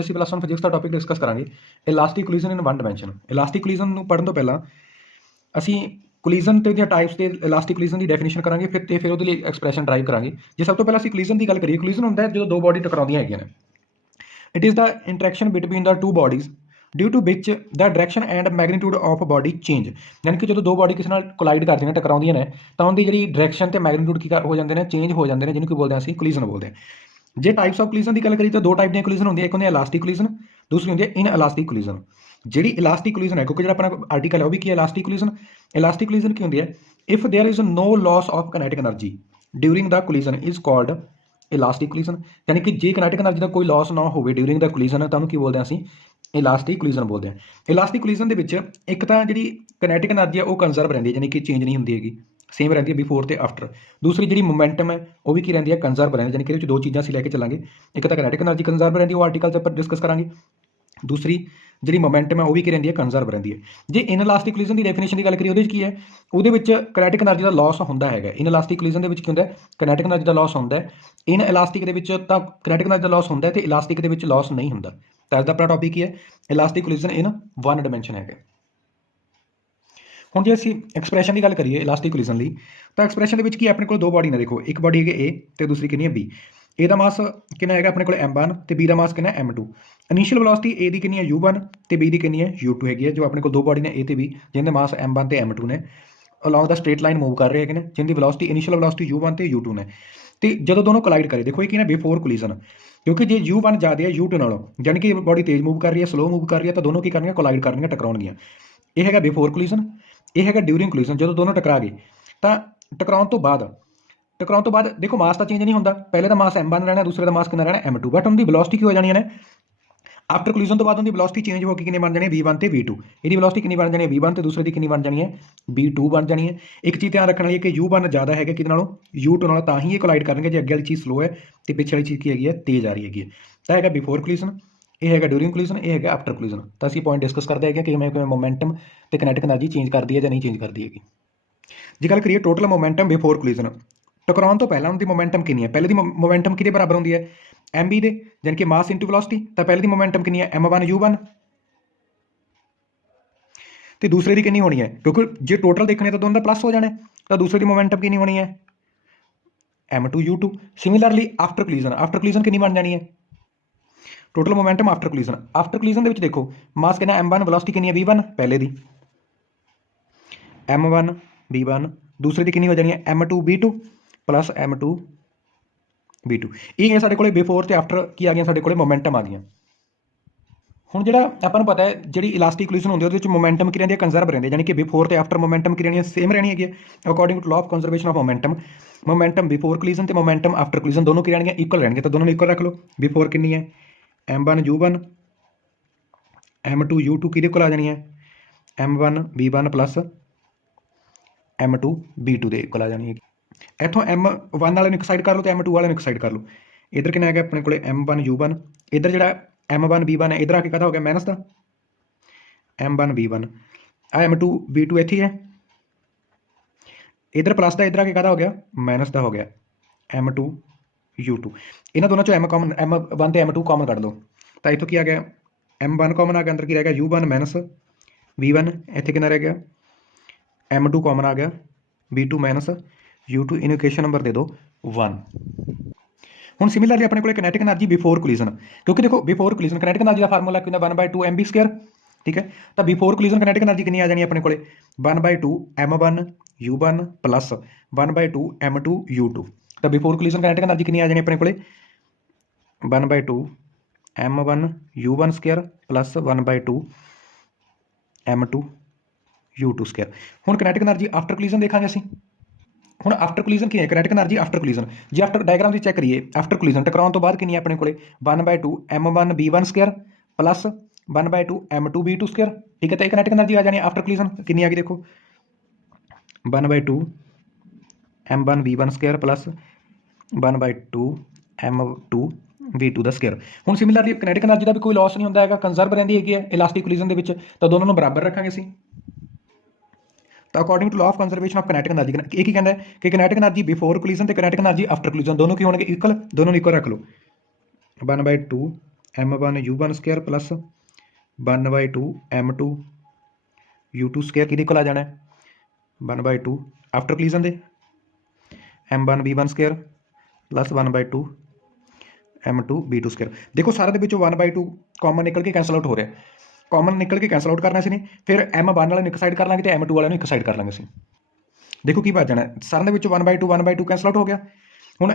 ਅਸੀਂ +1 ਫਿਜ਼ਿਕਸ ਦਾ topic discuss ਕਰਾਂਗੇ elastic collision ਇਨ 1 dimension. Elastic collision ਨੂੰ ਪੜ੍ਹਨ ਤੋਂ ਪਹਿਲਾਂ ਅਸੀਂ ਕੋਲੀਜਨ ਤੇ ਦੀਆਂ ਟਾਈਪਸ ਤੇ ਇਲਾਸਟਿਕ ਕੋਲੀਜਨ ਦੀ ਡੈਫੀਨੇਸ਼ਨ ਕਰਾਂਗੇ, ਫਿਰ ਉਹਦੇ ਲਈ ਐਕਸਪ੍ਰੈਸ਼ਨ ਡਰਾਈਵ ਕਰਾਂਗੇ। ਜੇ ਸਭ ਤੋਂ ਪਹਿਲਾਂ ਅਸੀਂ ਕੋਲੀਜਨ ਦੀ ਗੱਲ ਕਰੀਏ, ਕੋਲੀਜਨ ਹੁੰਦਾ ਹੈ ਜਦੋਂ ਦੋ ਬਾਡੀ ਟਕਰਾਉਂਦੀਆਂ ਹੈਗੀਆਂ ਨੇ। It is the interaction between the two bodies due to which the direction and magnitude of body change. ਯਾਨੀ ਕਿ ਜਦੋਂ ਦੋ ਬਾਡੀ ਕਿਸੇ ਨਾਲ ਕੋਲਾਈਡ ਕਰਦੀਆਂ ਨੇ, ਟਕਰਾਉਂਦੀਆਂ ਨੇ, ਤਾਂ ਉਹਦੀ ਜਿਹੜੀ ਡਾਇਰੈਕਸ਼ਨ ਤੇ ਮੈਗਨੀਟਿਊਡ ਕੀ ਹੋ ਜਾਂਦੇ ਨੇ, ਚੇਂਜ ਹੋ ਜਾਂਦੇ ਨੇ, ਜਿਹਨੂੰ ਕੀ ਬੋਲਦੇ ਹਾਂ ਅਸੀਂ ਕੋਲੀਜਨ ਬੋਲਦੇ ਹਾਂ। ਜੇ ਟਾਈਪਸ ਆਫ ਕੋਲੀਜਨ ਦੀ ਗੱਲ ਕਰੀਏ ਤਾਂ ਦੋ ਟਾਈਪ ਦੀਆਂ ਕੋਲੀਜਨ ਹੁੰਦੀਆਂ, ਇੱਕ ਹੁੰਦੀ ਹੈ ਇਲਾਸਟਿਕ ਕੋਲੀਜਨ, ਦੂਸਰੀ ਹੁੰਦੀ ਹੈ ਇਨ ਇਲਾਸਟਿਕ ਕੋਲੀਜਨ। ਜਿਹੜੀ ਇਲਾਸਟਿਕ ਕੋਲੀਜਨ ਹੈ, ਕਿਉਂਕਿ ਜਿਹੜਾ ਆਪਣਾ ਆਰਟੀਕਲ ਹੈ ਉਹ ਵੀ ਕੀ ਹੈ, ਇਲਾਸਟਿਕ ਕੋਲੀਜਨ। ਇਲਾਸਟਿਕ ਕੋਲੀਜਨ ਕੀ ਹੁੰਦੀ ਹੈ? If there is no loss of kinetic energy during the collision is called elastic collision. यानी कि जे काइनेटिक एनर्जी का कोई लॉस ना हो ड्यूरिंग द कोलिजन है तो की बोलते हैं ਅਸੀਂ इलास्टिक कोलिजन बोलते हैं। इलास्टिक कोलिजन ਦੇ ਵਿੱਚ ਇੱਕ ਤਾਂ ਜਿਹੜੀ काइनेटिक एनर्जी है वो कंजर्व रहती है, यानी कि चेंज नहीं होती हैगी, सेम रहती है बिफोर ਤੇ आफ्टर। दूसरी ਜਿਹੜੀ मोमेंटम है वो भी की रहती है, कंजर्व रहती है। यानी कि ਇਹਦੇ ਵਿੱਚ ਦੋ ਚੀਜ਼ਾਂ ਅਸੀਂ ਲੈ ਕੇ ਚੱਲਾਂਗੇ, ਇੱਕ ਤਾਂ काइनेटिक एनर्जी कंजर्व रहती है, वो आर्टिकल 'ਚ ਆਪਾਂ डिस्कस करांगे। दूसरी ਜਿਹੜੀ मोमेंटम है वो भी की रहती है, कंजर्व रहती है। जे इन इलास्टिक कोलिजन की डेफिनेशन की गल करिए, ਉਹਦੇ 'ਚ ਕੀ ਹੈ, ਉਹਦੇ ਵਿੱਚ काइनेटिक एनर्जी ਦਾ लॉस ਹੁੰਦਾ ਹੈਗਾ। इन इलास्टिक कोलिजन ਦੇ ਵਿੱਚ ਕੀ ਹੁੰਦਾ ਹੈ, काइनेटिक एनर्जी ਦਾ लॉस ਹੁੰਦਾ ਹੈ। इन इलास्टिक ਦੇ ਵਿੱਚ ਤਾਂ काइनेटिक एनर्जी ਦਾ लॉस ਹੁੰਦਾ ਹੈ ਤੇ इलास्टिक ਦੇ ਵਿੱਚ लॉस नहीं ਹੁੰਦਾ। ਤਾਂ ਅੱਜ ਦਾ ਆਪਣਾ ਟੌਪਿਕ ਕੀ ਹੈ, इलास्टिक कोलिजन इन 1 ਡਾਇਮੈਂਸ਼ਨ ਹੈਗਾ। ਹੁਣ ਜੇ ਅਸੀਂ ਐਕਸਪ੍ਰੈਸ਼ਨ ਦੀ ਗੱਲ ਕਰੀਏ ਇਲਾਸਟਿਕ ਕੋਲੀਜਨ ਲਈ, ਤਾਂ ਐਕਸਪ੍ਰੈਸ਼ਨ ਦੇ ਵਿੱਚ ਕੀ ਆਪਣੇ ਕੋਲ ਦੋ ਬਾਡੀ ਨੇ। ਦੇਖੋ, ਇੱਕ ਬਾਡੀ ਹੈਗੀ A ਤੇ ਦੂਸਰੀ ਕਿੰਨੀ ਹੈ B। A ਦਾ ਮਾਸ ਕਿੰਨਾ ਹੈਗਾ ਆਪਣੇ ਕੋਲ m1 ਤੇ B ਦਾ ਮਾਸ ਕਿੰਨਾ ਹੈ m2। ਇਨੀਸ਼ੀਅਲ ਵੈਲੋਸਿਟੀ A ਦੀ ਕਿੰਨੀ ਹੈ u1 ਤੇ B ਦੀ ਕਿੰਨੀ ਹੈ u2 ਹੈਗੀ ਹੈ। ਜੋ ਆਪਣੇ ਕੋਲ ਦੋ ਬਾਡੀ ਨੇ A ਤੇ B, ਜਿਹਦੇ ਮਾਸ m1 ਤੇ m2 ਨੇ, ਅਲੋਂਗ ਦਾ ਸਟ੍ਰੇਟ ਲਾਈਨ ਮੂਵ ਕਰ ਰਹੇ ਹੈਗੇ ਨੇ, ਜਿਹਦੀ ਵੈਲੋਸਿਟੀ ਇਨੀਸ਼ੀਅਲ ਵੈਲੋਸਿਟੀ u1 ਤੇ u2 ਨੇ। ਤੇ ਜਦੋਂ ਦੋਨੋਂ ਕੋਲਾਈਡ ਕਰੇ, ਦੇਖੋ ਇਹ ਕੀ ਨੇ, ਬਿਫੋਰ ਕੋਲੀਜਨ। ਕਿਉਂਕਿ ਜੇ u1 ਜ਼ਿਆਦਾ ਹੈ u2 ਨਾਲੋਂ, ਯਾਨੀ ਕਿ ਬਾਡੀ ਤੇਜ਼ ਮੂਵ ਕਰ ਰਹੀ ਹੈ, ਸਲੋ ਮੂਵ ਕਰ ਰਹੀ ਹੈ, ਤਾਂ ਦੋਨੋਂ ਕੀ ਕਰਨਗੀਆਂ, ਕੋਲਾਈਡ ਕਰਨਗੀਆਂ, ਟਕਰਾਉਣਗੀਆਂ। ਇਹ ਹੈਗਾ ਬਿਫੋਰ ਕੋਲੀਜਨ, ਇਹ ਹੈਗਾ ਡਿਊਰਿੰਗ ਕੋਲੀਜਨ। ਜਦੋਂ ਦੋਨੋਂ ਟਕਰਾ ਗਏ ਤਾਂ ਟਕਰਾਉਣ ਤੋਂ ਬਾਅਦ ਦੇਖੋ ਮਾਸ ਤਾਂ ਚੇਂਜ ਨਹੀਂ ਹੁੰਦਾ। ਪਹਿਲੇ ਦਾ ਮਾਸ m1 ਰਹਿਣਾ, ਦੂਸਰੇ ਦਾ ਮਾਸ ਕਿੰਨਾ ਰਹਿਣਾ, m2। ਬਟ ਉਹਦੀ ਵੈਲੋਸਿਟੀ ਕੀ ਹੋ ਜਾਣੀਆਂ ਨੇ, ਆਫਟਰ ਕੋਲੀਜਨ ਤੋਂ ਬਾਅਦ ਉਹਦੀ ਵੈਲੋਸਿਟੀ ਚੇਂਜ ਹੋ ਕੇ ਕਿੰਨੀ ਬਣ ਜਾਣੀ ਹੈ, v1 ਤੇ v2। ਇਹਦੀ ਵੈਲੋਸਿਟੀ ਕਿੰਨੀ ਬਣ ਜਾਣੀ ਹੈ, v1, ਤੇ ਦੂਸਰੇ ਦੀ ਕਿੰਨੀ ਬਣ ਜਾਣੀ ਹੈ, v2 ਬਣ ਜਾਣੀ ਹੈ। ਇੱਕ ਚੀਜ਼ ਧਿਆਨ ਰੱਖਣ ਵਾਲੀ ਹੈ ਕਿ u1 ਜ਼ਿਆਦਾ ਹੈਗਾ ਕਿਹਦੇ ਨਾਲੋਂ, u2 ਨਾਲੋਂ, ਤਾਂ ਹੀ ਇਹ ਕੋਲਾਈਡ ਕਰਨਗੇ ਜੇ ਅੱਗੇ ਵਾਲੀ ਚੀਜ਼ ਸਲੋ ਹੈ ਤੇ ਪਿੱਛੇ ਵਾਲੀ ਚੀਜ਼ ਕੀ ਹੈਗੀ ਹੈ, ਤੇਜ਼ ਆ ਰਹੀ ਹੈਗੀ ਹੈ। ਤਾਂ ਹੈਗਾ ਬਿਫੋਰ ਕੋਲੀਜਨ, ਇਹ ਹੈਗਾ ਡਿਊਰਿੰਗ ਕੋਲੀਜਨ, ਇਹ ਹੈਗਾ ਆਫਟਰ ਕੋਲੀਜਨ। ਤਾਂ ਅਸੀਂ ਪੁਆਇੰਟ ਡਿਸਕਸ ਕਰਦੇ ਹੈਗੇ ਕਿ ਕਿਵੇਂ ਮੋਮੈਂਟਮ ਤੇ ਕਾਈਨੈਟਿਕ ਐਨਰਜੀ ਚੇਂਜ ਕਰਦੀ ਹੈ ਜਾਂ ਨਹੀਂ ਚੇਂਜ ਕਰਦੀ ਹੈਗੀ। ਜੇ ਗੱਲ ਕਰੀਏ ਟੋਟਲ ਮੋਮੈਂਟਮ ਬਿਫੋਰ ਕੋਲੀਜਨ, ਟਕਰਾਉਣ ਤੋਂ ਪਹਿਲਾਂ ਉਹਦੀ ਮੋਮੈਂਟਮ ਕਿੰਨੀ ਹੈ? ਪਹਿਲੇ ਦੀ ਮੋਮੈਂਟਮ ਕਿਹਦੇ ਬਰਾਬਰ ਹੁੰਦੀ ਹੈ, mb ਦੇ, ਯਾਨੀ ਕਿ ਮਾਸ ਇਨਟੂ ਵੈਲੋਸਿਟੀ। ਤਾਂ ਪਹਿਲੇ ਦੀ ਮੋਮੈਂਟਮ ਕਿੰਨੀ ਹੈ, m1 u1, ਤੇ ਦੂਸਰੇ ਦੀ ਕਿੰਨੀ ਹੋਣੀ ਹੈ, ਕਿਉਂਕਿ ਜੇ ਟੋਟਲ ਦੇਖਣੇ ਤਾਂ ਦੋਨੋਂ ਦਾ ਪਲੱਸ ਹੋ ਜਾਣਾ, ਤਾਂ ਦੂਸਰੇ ਦੀ ਮੋਮੈਂਟਮ ਕਿੰਨੀ ਹੋਣੀ ਹੈ, m2 u2। Similarly after collision ਕਿੰਨੀ ਬਣ ਜਾਣੀ ਹੈ, ਟੋਟਲ ਮੋਮੈਂਟਮ ਆਫਟਰ ਕੋਲੀਜਨ ਦੇ ਵਿੱਚ ਦੇਖੋ ਮਾਸ ਕਿੰਨਾ m1, ਵੈਲੋਸਿਟੀ ਕਿੰਨੀ ਹੈ v1 ਪਹਿਲੇ ਦੀ, m1 v1, ਦੂਸਰੇ ਦੀ ਕਿੰਨੀ ਹੋ ਜਾਣੀ ਹੈ m2 v2 plus m2 v2। ਇਹ ਸਾਡੇ ਕੋਲੇ ਬਿਫੋਰ ਤੇ ਆਫਟਰ ਕੀ ਆ ਗਈਆਂ, ਸਾਡੇ ਕੋਲੇ ਮੋਮੈਂਟਮ ਆ ਗਈਆਂ। ਹੁਣ ਜਿਹੜਾ ਆਪਾਂ ਨੂੰ ਪਤਾ ਹੈ ਜਿਹੜੀ ਇਲਾਸਟਿਕ ਕੋਲੀਜਨ ਹੁੰਦੀ ਉਹਦੇ ਵਿੱਚ ਮੋਮੈਂਟਮ ਕੀ ਰਹਿੰਦੀ ਹੈ, ਕੰਜ਼ਰਵ ਰਹਿੰਦੀ ਹੈ। ਯਾਨੀ ਕਿ ਬਿਫੋਰ ਤੇ ਆਫਟਰ ਮੋਮੈਂਟਮ ਕੀ ਰਹਿਣੀ ਹੈ, ਸੇਮ ਰਹਿਣੀ ਹੈਗੀ ਹੈ according to law of conservation of momentum before collision ਤੇ ਮੋਮੈਂਟਮ ਆਫਟਰ ਕੋਲੀਜਨ ਦੋਨੋਂ ਕੀ ਰਹਿਣਗੀਆਂ, ਇਕੁਅਲ ਰਹਿਣਗੇ। ਤਾਂ ਦੋਨੋਂ ਨੂੰ ਇਕੁਅਲ ਰੱਖ ਲਓ। ਬਿਫੋਰ ਕਿੰਨੀ ਹੈ, m1 u1, m2 u2 ਕਿਹਦੇ ਕੋਲ ਆ ਜਾਣੀ ਹੈ, m1 v1 plus m2 v2 ਦੇ ਇਕੁਅਲ ਆ ਜਾਣੀ ਹੈਗੀ। ਇੱਥੋਂ m1 ਵਾਲੇ ਨੂੰ ਇੱਕ ਸਾਈਡ ਕਰ ਲਓ ਤੇ m2 ਵਾਲੇ ਨੂੰ ਇੱਕ ਸਾਈਡ ਕਰ ਲਓ। ਇੱਧਰ ਕਿੰਨਾ ਹੈਗਾ ਆਪਣੇ ਕੋਲੇ m1 u1, ਇੱਧਰ ਜਿਹੜਾ m1 v1 ਹੈ ਇੱਧਰ ਆ ਕੇ ਕਾਹਦਾ ਹੋ ਗਿਆ, ਮਾਈਨਸ ਦਾ m1 v1, ਆ m2 v2 ਇੱਥੇ ਹੈ, ਇੱਧਰ ਪਲੱਸ ਦਾ, ਇੱਧਰ ਆ ਕੇ ਕਾਹਦਾ ਹੋ ਗਿਆ, ਮਾਈਨਸ ਦਾ ਹੋ ਗਿਆ m2 u2। ਇਹਨਾਂ ਦੋਨਾਂ ਚੋਂ m1 ਤੇ m2 ਕਾਮਨ ਕੱਢ ਲਓ। ਤਾਂ ਇੱਥੋਂ ਕੀ ਆ ਗਿਆ, m1 ਕਾਮਨ ਆ ਗਿਆ, ਅੰਦਰ ਕੀ ਰਹਿ ਗਿਆ u1 ਮਾਈਨਸ v1, ਇੱਥੇ ਕਿੰਨਾ ਰਹਿ ਗਿਆ m2 ਕਾਮਨ ਆ ਗਿਆ v2 ਮਾਈਨਸ u2। ਇਹਨੂੰ ਇਕੁਏਸ਼ਨ ਨੰਬਰ ਦੇ ਦਿਓ 1। ਹੁਣ ਸਿਮਿਲਰਲੀ ਆਪਣੇ ਕੋਲ ਕਾਈਨੈਟਿਕ ਐਨਰਜੀ ਬਿਫੋਰ ਕੋਲੀਜਨ, ਕਿਉਂਕਿ ਦੇਖੋ ਬਿਫੋਰ ਕੋਲੀਜਨ ਕਾਈਨੈਟਿਕ ਐਨਰਜੀ ਦਾ ਫਾਰਮੂਲਾ ਕਿੰਨਾ 1/2 mv², ਠੀਕ ਹੈ। ਤਾਂ ਬਿਫੋਰ ਕੋਲੀਜਨ ਕਾਈਨੈਟਿਕ ਐਨਰਜੀ ਕਿੰਨੀ ਆ ਜਾਣੀ ਆਪਣੇ ਕੋਲੇ, 1/2 m1 u1 plus 1/2 m2 u2। ਤਾਂ ਬਿਫੋਰ ਕੋਲੀਜਨ ਕਾਈਨੈਟਿਕ ਐਨਰਜੀ ਕਿੰਨੀ ਆ ਜਾਣੀ ਆਪਣੇ ਕੋਲੇ, 1/2 m1 u1² plus 1/2 m2 u2²। ਹੁਣ ਕਾਈਨੈਟਿਕ ਐਨਰਜੀ ਆਫਟਰ ਕੋਲੀਜਨ ਦੇਖਾਂਗੇ ਅਸੀਂ। ਹੁਣ ਆਫਟਰ ਕੋਲੀਜਨ ਕੀ ਹੈ, ਕਾਈਨੈਟਿਕ ਐਨਰਜੀ ਆਫਟਰ ਕੋਲੀਜਨ। ਜੇ ਆਫਟਰ ਡਾਇਗਰਾਮ ਦੀ ਚੈੱਕ ਕਰੀਏ, ਆਫਟਰ ਕੋਲੀਜਨ ਟਕਰਾਉਣ ਤੋਂ ਬਾਅਦ ਕਿੰਨੀ ਹੈ ਆਪਣੇ ਕੋਲੇ, 1/2 m1 v1² plus 1/2 m2 v2², ਠੀਕ ਹੈ। ਤਾਂ ਇਹ ਕਾਈਨੈਟਿਕ ਐਨਰਜੀ ਆ ਜਾਣੀ ਆਫਟਰ ਕੋਲੀਜਨ ਕਿੰਨੀ ਆ ਗਈ, ਦੇਖੋ 1/2 m1 v1² plus 1/2 m2 v2²। ਹੁਣ ਸਿਮਿਲਰਲੀ ਕਾਈਨੈਟਿਕ ਐਨਰਜੀ ਦਾ ਵੀ ਕੋਈ ਲਾਸ ਨਹੀਂ ਹੁੰਦਾ ਹੈਗਾ, ਕੰਜ਼ਰਵ ਰਹਿੰਦੀ ਹੈਗੀ ਹੈ ਇਲਾਸਟਿਕ ਕੋਲੀਜਨ ਦੇ ਵਿੱਚ। ਤਾਂ ਦੋਨੋਂ ਨੂੰ ਬਰਾਬਰ ਰੱਖਾਂਗੇ ਅਸੀਂ। ਤਾਂ according to law of conservation of kinetic energy, ਇਹ ਕੀ ਕਹਿੰਦਾ ਹੈ ਕਿ ਕਾਈਨੈਟਿਕ ਐਨਰਜੀ ਬਿਫੋਰ ਕੋਲੀਜਨ ਤੇ ਕਾਈਨੈਟਿਕ ਐਨਰਜੀ ਆਫਟਰ ਕੋਲੀਜਨ ਦੋਨੋਂ ਕੀ ਹੋਣਗੇ, ਇਕੁਅਲ। ਦੋਨੋਂ ਨੂੰ ਇਕੁਅਲ ਰੱਖ ਲਓ। 1/2 m1 u1 Square plus 1/2 m2 u2 Square ਕਿਹਦੇ ਕੋਲ ਆ ਜਾਣਾ 1/2 ਆਫਟਰ ਕੋਲੀਜ਼ਨ ਦੇ m1 v1 Square plus 1/2 m2 v2 Square. ਦੇਖੋ ਸਾਰਿਆਂ ਦੇ ਵਿੱਚੋਂ 1/2 ਕਾਮਨ ਨਿਕਲ ਕੇ ਕੈਂਸਲ ਆਊਟ ਹੋ ਰਿਹਾ, ਕਾਮਨ ਨਿਕਲ ਕੇ ਕੈਂਸਲ ਆਊਟ ਕਰਨਾ ਸੀ ਨੇ, ਫਿਰ m1 ਵਾਲੇ ਨੂੰ ਇੱਕ ਸਾਈਡ ਕਰ ਲਾਂਗੇ ਤੇ m2 ਵਾਲੇ ਨੂੰ ਇੱਕ ਸਾਈਡ ਕਰ ਲਾਂਗੇ ਅਸੀਂ। ਦੇਖੋ ਕੀ ਬਚ ਜਾਣਾ ਸਾਰਿਆਂ ਦੇ ਵਿੱਚੋਂ 1/2 ਕੈਂਸਲ ਆਊਟ ਹੋ ਗਿਆ। ਹੁਣ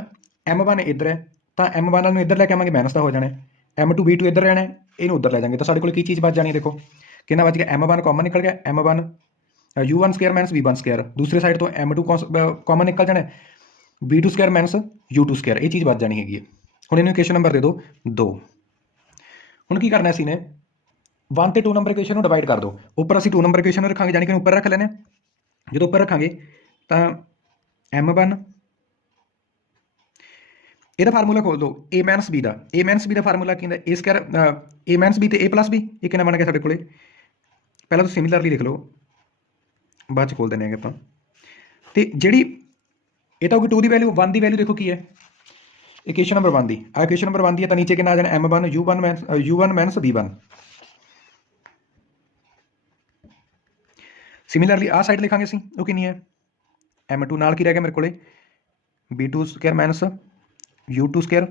m1 ਇੱਧਰ ਹੈ ਤਾਂ m1 ਵਾਲੇ ਨੂੰ ਇੱਧਰ ਲੈ ਕੇ ਆਵਾਂਗੇ ਮਾਈਨਸ ਦਾ ਹੋ ਜਾਣਾ, m2 v2 ਇੱਧਰ ਰਹਿਣਾ ਇਹਨੂੰ ਉੱਧਰ ਲੈ ਜਾਵਾਂਗੇ ਤਾਂ ਸਾਡੇ ਕੋਲ ਕੀ ਚੀਜ਼ ਬਚ ਜਾਣੀ ਦੇਖੋ ਕਿੰਨਾ ਬਚ ਗਿਆ m1 ਕਾਮਨ ਨਿਕਲ ਗਿਆ m1 u1 Square minus v1 Square, ਦੂਸਰੇ ਸਾਈਡ ਤੋਂ m2 ਕਾਮਨ ਨਿਕਲ ਜਾਣਾ v2 Square minus u2 Square, ਇਹ ਚੀਜ਼ ਬਚ ਜਾਣੀ ਹੈਗੀ ਹੈ। ਹੁਣ ਇਹਨੂੰ ਇਕੁਏਸ਼ਨ ਨੰਬਰ ਦੇ ਦਿਓ 2। ਹੁਣ ਕੀ ਕਰਨਾ ਅਸੀਂ ਨੇ 1 ਤੇ 2 ਨੰਬਰ ਇਕੁਏਸ਼ਨ ਨੂੰ ਡਿਵਾਈਡ ਕਰ ਦਿਓ, ਉੱਪਰ ਅਸੀਂ 2 ਨੰਬਰ ਇਕੁਏਸ਼ਨ ਨੂੰ ਰੱਖਾਂਗੇ ਜਾਨੀ ਕਿ ਉੱਪਰ ਰੱਖ ਲੈਣੇ, ਜਦੋਂ ਉੱਪਰ ਰੱਖਾਂਗੇ ਤਾਂ m1 ਇਹਦਾ ਫਾਰਮੂਲਾ ਖੋਲ ਦਿਓ a ਮਾਈਨਸ b ਦਾ, a ਮਾਈਨਸ b ਦਾ ਫਾਰਮੂਲਾ ਕੀ ਹੁੰਦਾ a square a minus b ਤੇ a ਪਲੱਸ b, ਇਹ ਕਿੰਨਾ ਬਣ ਗਿਆ ਸਾਡੇ ਕੋਲੇ, ਪਹਿਲਾਂ ਤਾਂ ਸਿਮਿਲਰਲੀ ਲਿਖ ਲਓ ਬਾਅਦ ਚ ਖੋਲ ਦਿੰਦੇ ਹੈਗੇ ਆਪਾਂ। ਤੇ ਜਿਹੜੀ ਇਹ ਤਾਂ ਹੋਗੀ 2 ਦੀ ਵੈਲਿਊ, 1 ਦੀ ਵੈਲਿਊ ਦੇਖੋ ਕੀ ਹੈ ਇਕੁਏਸ਼ਨ ਨੰਬਰ 1 ਦੀ, ਆ ਇਕੁਏਸ਼ਨ ਨੰਬਰ 1 ਦੀ ਹੈ ਤਾਂ ਨੀਚੇ ਕਿੰਨਾ ਆ ਜਾਣਾ m1 u1 minus v1। Similarly ਆਹ ਸਾਈਡ ਲਿਖਾਂਗੇ ਅਸੀਂ, ਉਹ ਕਿੰਨੀ ਹੈ m2 ਨਾਲ ਕੀ ਰਹਿ ਗਿਆ ਮੇਰੇ ਕੋਲੇ b2 Square minus u2 Square,